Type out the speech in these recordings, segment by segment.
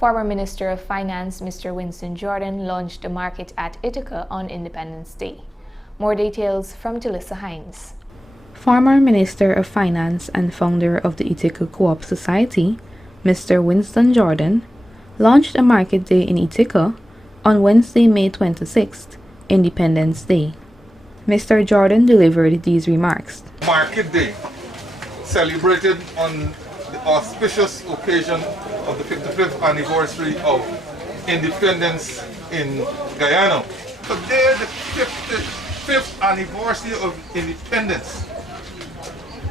Former Minister of Finance Mr. Winston Jordan launched the market at Ithaca on Independence Day. More details from Talissa Hines. Former Minister of Finance and founder of the Ithaca Co-op Society, Mr. Winston Jordan, launched a market day in Ithaca on Wednesday, May 26th, Independence Day. Mr. Jordan delivered these remarks. Market Day, celebrated on the auspicious occasion of the 55th anniversary of independence in Guyana. Today, the 55th anniversary of independence.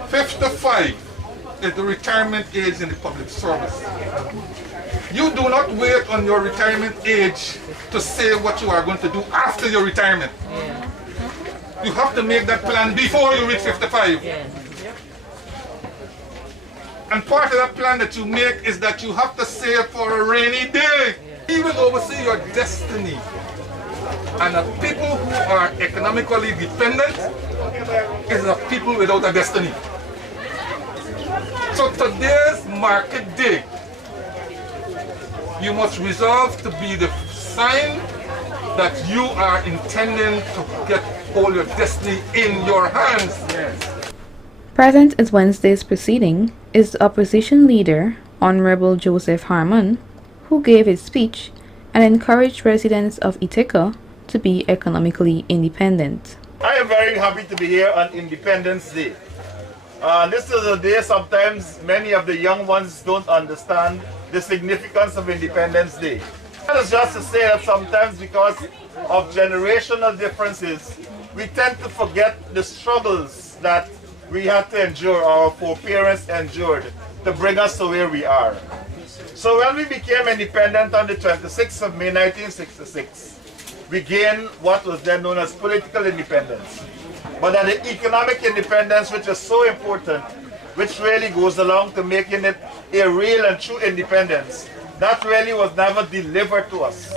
55 is the retirement age in the public service. You do not wait on your retirement age to say what you are going to do after your retirement. You have to make that plan before you reach 55. And part of that plan that you make is that you have to save for a rainy day. He will oversee your destiny. And the people who are economically dependent is the people without a destiny. So today's market day, you must resolve to be the sign that you are intending to get all your destiny in your hands. Present at Wednesday's proceeding is the opposition leader, Honorable Joseph Harmon, who gave his speech and encouraged residents of Ithaca to be economically independent. I am very happy to be here on Independence Day. This is a day sometimes many of the young ones don't understand the significance of Independence Day. That is just to say that sometimes because of generational differences, we tend to forget the struggles that we had to endure, our foreparents endured, to bring us to where we are. So when we became independent on the 26th of May 1966, we gained what was then known as political independence. But then the economic independence, which is so important, which really goes along to making it a real and true independence, that really was never delivered to us.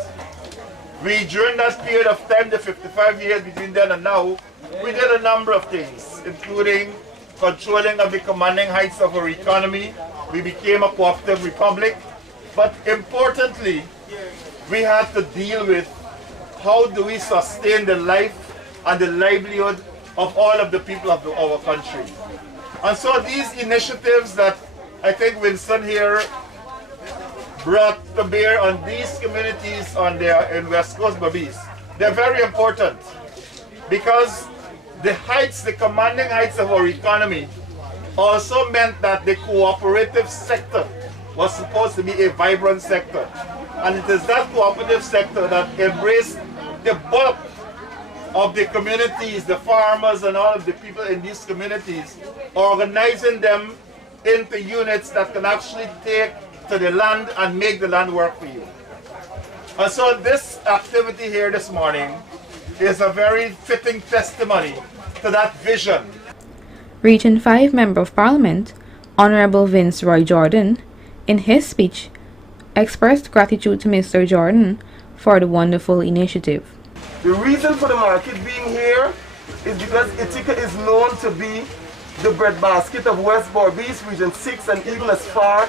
During that period of time, the 55 years between then and now, we did a number of things, including controlling of the commanding heights of our economy. We became a cooperative republic. But importantly, we had to deal with how do we sustain the life and the livelihood of all of the people of our country. And so these initiatives that I think Winston here brought to bear on these communities in West Coast Babies, they're very important because the heights, the commanding heights of our economy also meant that the cooperative sector was supposed to be a vibrant sector. And it is that cooperative sector that embraced the bulk of the communities, the farmers and all of the people in these communities, organizing them into units that can actually take to the land and make the land work for you. And so this activity here this morning is a very fitting testimony to that vision. Region 5 Member of Parliament, Honorable Vince Roy Jordan, in his speech, expressed gratitude to Mr. Jordan for the wonderful initiative. The reason for the market being here is because Ithaca is known to be the breadbasket of West Berbice, Region 6, and even as far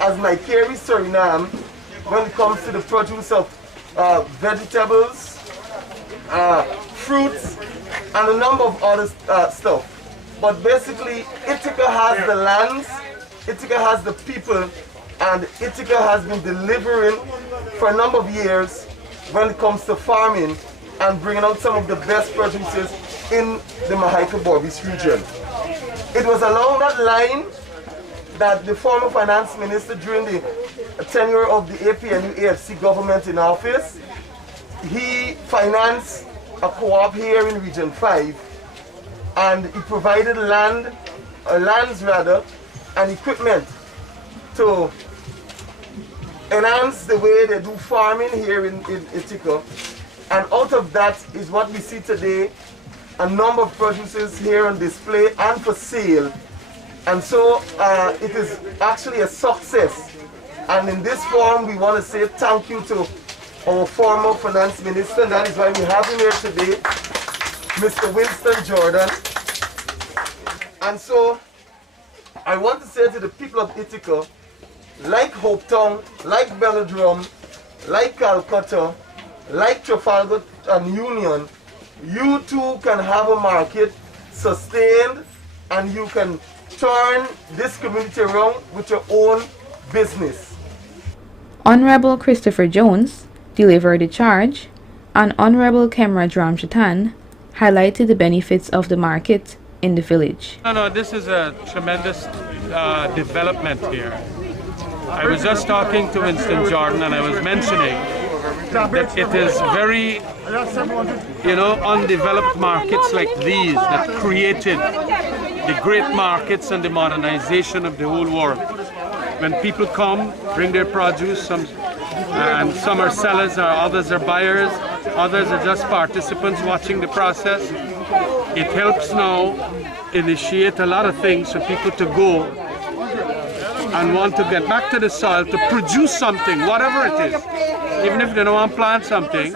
as Naikari, Suriname, when it comes to the produce of vegetables, fruits, and a number of other stuff. But basically, Ithaca has the lands, Ithaca has the people, and Ithaca has been delivering for a number of years when it comes to farming and bringing out some of the best produces in the Mahaica-Berbice region. It was along that line that the former finance minister during the tenure of the APNU-AFC government in office, he financed a co-op here in Region 5, and he provided lands and equipment to enhance the way they do farming here in Ithaca. And out of that is what we see today, a number of produces here on display and for sale. And so it is actually a success. And in this forum, we want to say thank you to our former finance minister, and that is why we have him here today, Mr. Winston Jordan. And so I want to say to the people of Ithaca like Hopetown, like Belladrum, like Calcutta, like Trafalgar and Union, you too can have a market sustained, and you can turn this community around with your own business. Honorable Christopher Jones delivered the charge, and Honorable Kemra Dramchatan highlighted the benefits of the market in the village. No, this is a tremendous development here. I was just talking to Winston Jordan, and I was mentioning that it is very, undeveloped markets like these that created the great markets and the modernization of the whole world. When people come, bring their produce, and some are sellers, or others are buyers, others are just participants watching the process. It helps now initiate a lot of things for people to go and want to get back to the soil to produce something, whatever it is. Even if they don't want to plant something,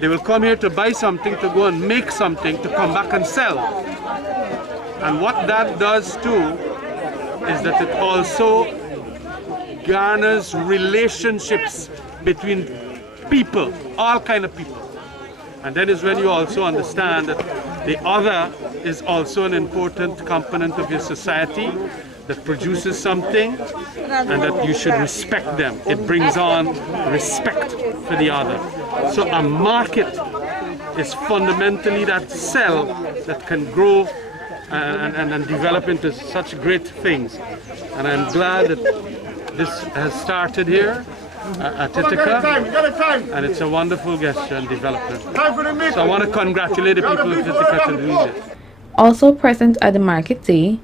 they will come here to buy something, to go and make something, to come back and sell. And what that does too is that it also garners relationships between people, all kind of people. And then is when you also understand that the other is also an important component of your society that produces something, and that you should respect them. It brings on respect for the other. So a market is fundamentally that cell that can grow and develop into such great things. And I'm glad that this has started here at Ithaca, and it's a wonderful gesture and development. So I want to congratulate the people of Ithaca to do this. Also present at the market day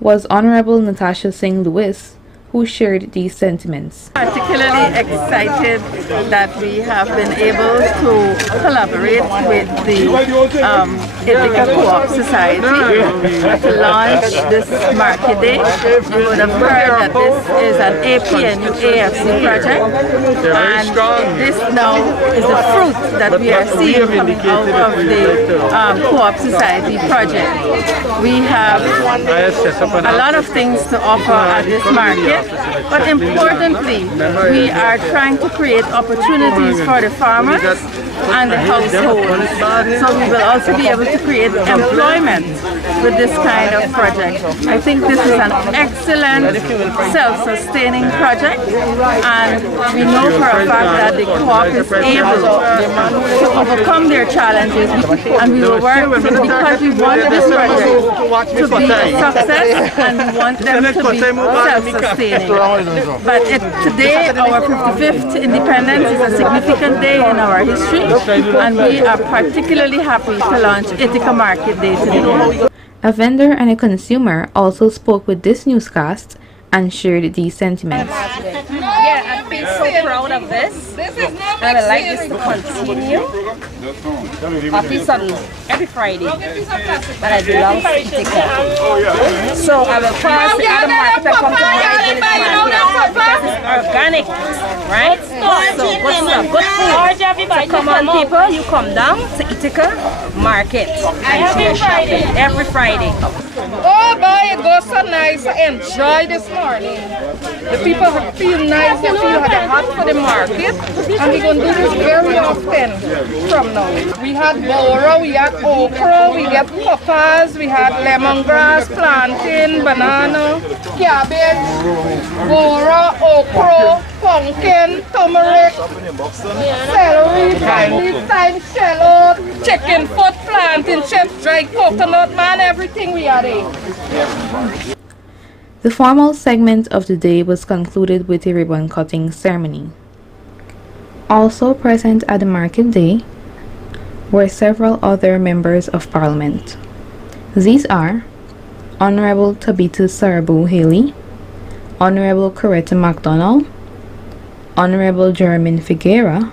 was Honorable Natasha Singh Lewis, who shared these sentiments. Particularly excited that we have been able to collaborate with the Ithaca Co-op Society to launch this market day. You would have heard that this is an APNU AFC project, and this now is the fruit that we are seeing coming out of the Co-op Society project. We have a lot of things to offer at this market. But importantly, we are trying to create opportunities for the farmers and the households. So we will also be able to create employment with this kind of project. I think this is an excellent self-sustaining project, and we know for a fact that the co-op is able to overcome their challenges, and we will work because we want this project to be a success, and we want them to be self-sustaining. But today, our 55th independence is a significant day in our history, and we are particularly happy to launch Ithaca Market Day today. A vendor and a consumer also spoke with this newscast and shared these sentiments. Yeah, I feel so proud of this. And I would like this to continue. I feel on every Friday, but I belong to Ithaca. So I will pass the other market and come to my village market because it's organic, right? So good stuff, good food. So come on people, you come down to Ithaca Market and share shopping every Friday. Oh boy, it goes so nice. I enjoy this morning. The people feel nice, they feel they're hot for the market, and we're going to do this very often from now. We had bora, we had okra, we had peppers, we had lemongrass, plantain, banana, cabbage, bora, okra, pumpkin, turmeric, celery, thyme, shallot, chicken foot, plantain chips, dried coconut, man, everything we had there. The formal segment of the day was concluded with a ribbon cutting ceremony. Also present at the market day were several other members of parliament. These are Honorable Tabitha Sarabu Haley, Honorable Coretta MacDonald, Honorable Jeremy Figuera,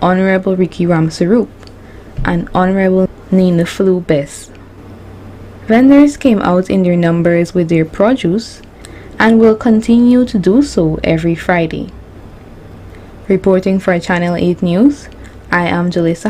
Honorable Ricky Ramsarup, and Honorable Nina Flu Bess. Vendors came out in their numbers with their produce and will continue to do so every Friday. Reporting for Channel 8 News, I am Jalissa